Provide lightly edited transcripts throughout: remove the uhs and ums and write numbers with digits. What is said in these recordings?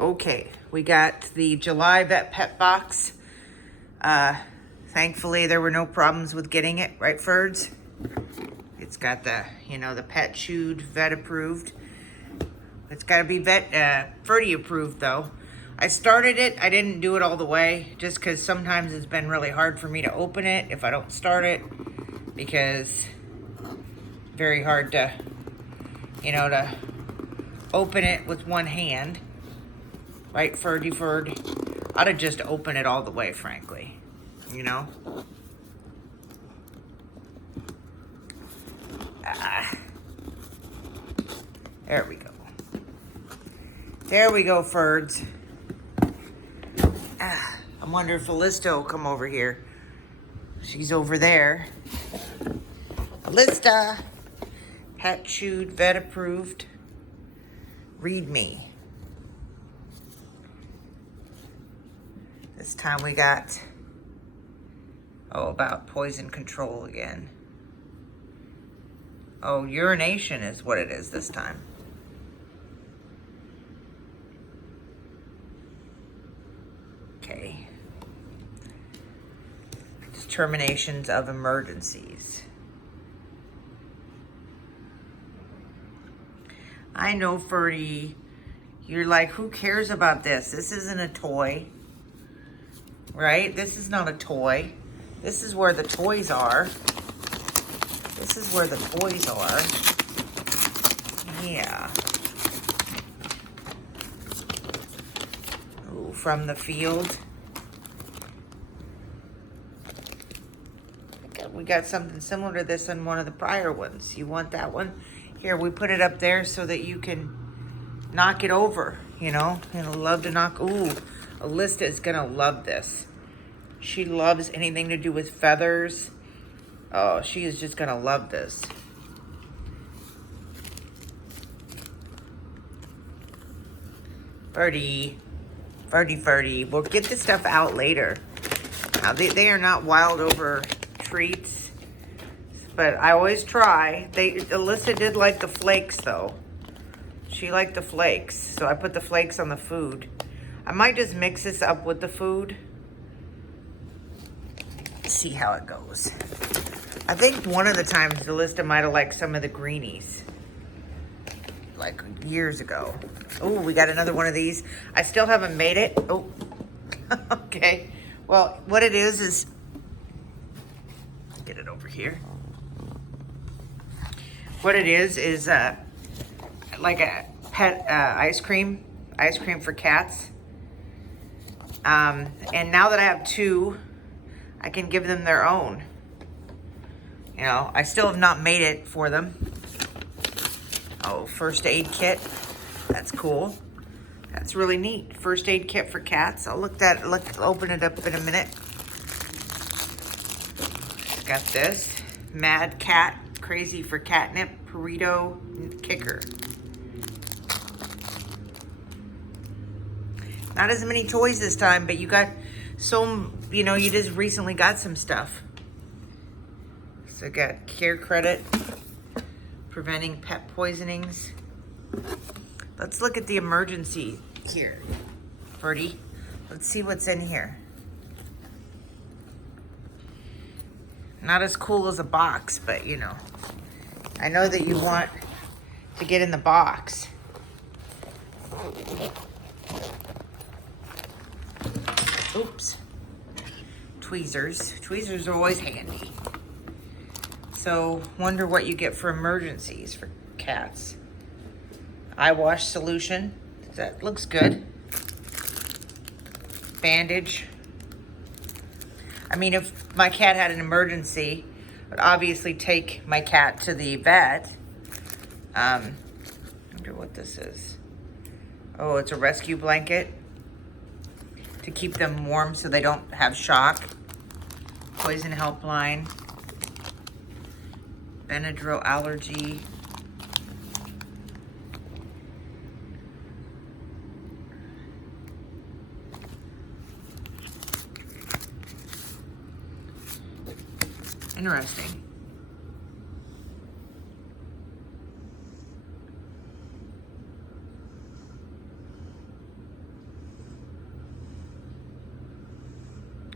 Okay, we got the July VetPet box. Thankfully, there were no problems with getting it, right, Ferds? It's got the, the pet chewed, vet approved. It's got to be Ferdi approved, though. I started it. I didn't do it all the way, just because sometimes it's been really hard for me to open it if I don't start it, because very hard to, to open it with one hand. Right, Ferdi? Ought to just open it all the way, frankly. There we go. There we go, Ferds. I wonder if Elista will come over here. She's over there. Elista. Pet chewed, vet approved. Read me. This time we got, about poison control again. Oh, urination is what it is this time. Okay. Determinations of emergencies. I know, Ferdi, you're like, who cares about this? This isn't a toy. Right? This is not a toy. This is where the toys are. This is where the toys are. Yeah. Ooh, from the field. We got something similar to this in one of the prior ones. You want that one? Here, we put it up there so that you can knock it over, And I love to knock. Ooh. Elista is gonna love this. She loves anything to do with feathers. Oh, she is just gonna love this. Ferdi. We'll get this stuff out later. Now, they are not wild over treats, but I always try. Elista did like the flakes, though. She liked the flakes, so I put the flakes on the food. I might just mix this up with the food. See how it goes. I think one of the times Elista might have liked some of the greenies. Like years ago. Oh, we got another one of these. I still haven't made it. Oh, okay. Well, what it is, get it over here. What it is like a pet ice cream for cats. And now that I have two, I can give them their own. I still have not made it for them. Oh, first aid kit. That's cool. That's really neat. First aid kit for cats. I'll open it up in a minute. Got this. Mad Cat, crazy for catnip, burrito kicker. Not as many toys this time, but you got you just recently got some stuff. So got care credit, preventing pet poisonings. Let's look at the emergency here, Ferdi. Let's see what's in here. Not as cool as a box, but I know that you want to get in the box. Oops. Tweezers. Tweezers are always handy. So, wonder what you get for emergencies for cats. Eye wash solution. That looks good. Bandage. I mean, if my cat had an emergency, I'd obviously take my cat to the vet. I wonder what this is. Oh, it's a rescue blanket to keep them warm so they don't have shock. Poison helpline. Benadryl allergy. Interesting.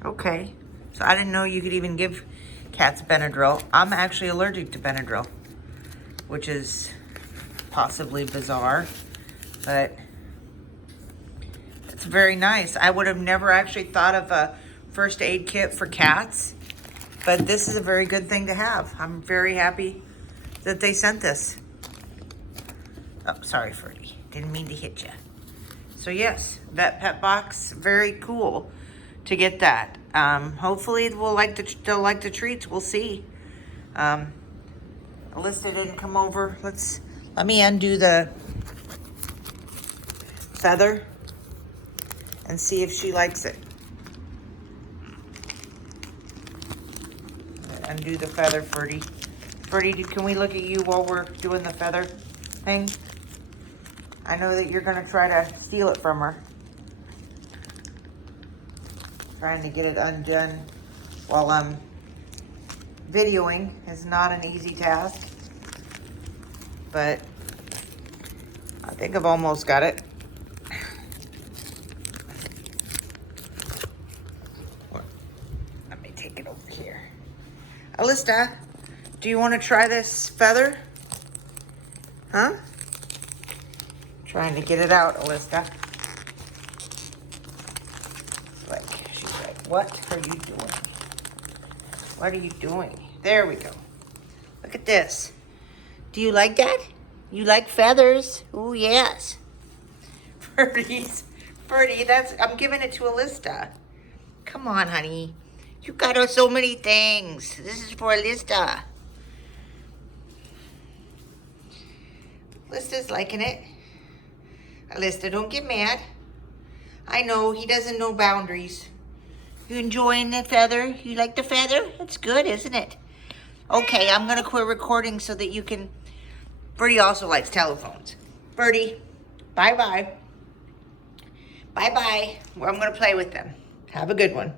Okay. So I didn't know you could even give cats Benadryl. I'm actually allergic to Benadryl, which is possibly bizarre, but it's very nice. I would have never actually thought of a first aid kit for cats, but this is a very good thing to have. I'm very happy that they sent this. Oh, sorry, Ferdi. Didn't mean to hit you. So yes, VetPet box, very cool to get that. Hopefully they'll like the treats. We'll see. Elista didn't come over. Let me undo the feather and see if she likes it. Undo the feather, Ferdi. Ferdi, can we look at you while we're doing the feather thing? I know that you're gonna try to steal it from her. Trying to get it undone while I'm videoing is not an easy task, but I think I've almost got it. Let me take it over here. Elista, do you want to try this feather? Huh? Trying to get it out, Elista. She's like, what are you doing? What are you doing? There we go. Look at this. Do you like that? You like feathers? Oh, yes. Ferdi, I'm giving it to Elista. Come on, honey. You got so many things. This is for Elista. Elista's liking it. Elista, don't get mad. I know he doesn't know boundaries. You enjoying the feather? You like the feather? It's good, isn't it? Okay, I'm gonna quit recording so that you can... Ferdi also likes telephones. Ferdi, bye-bye. Bye-bye. Well, I'm gonna play with them. Have a good one.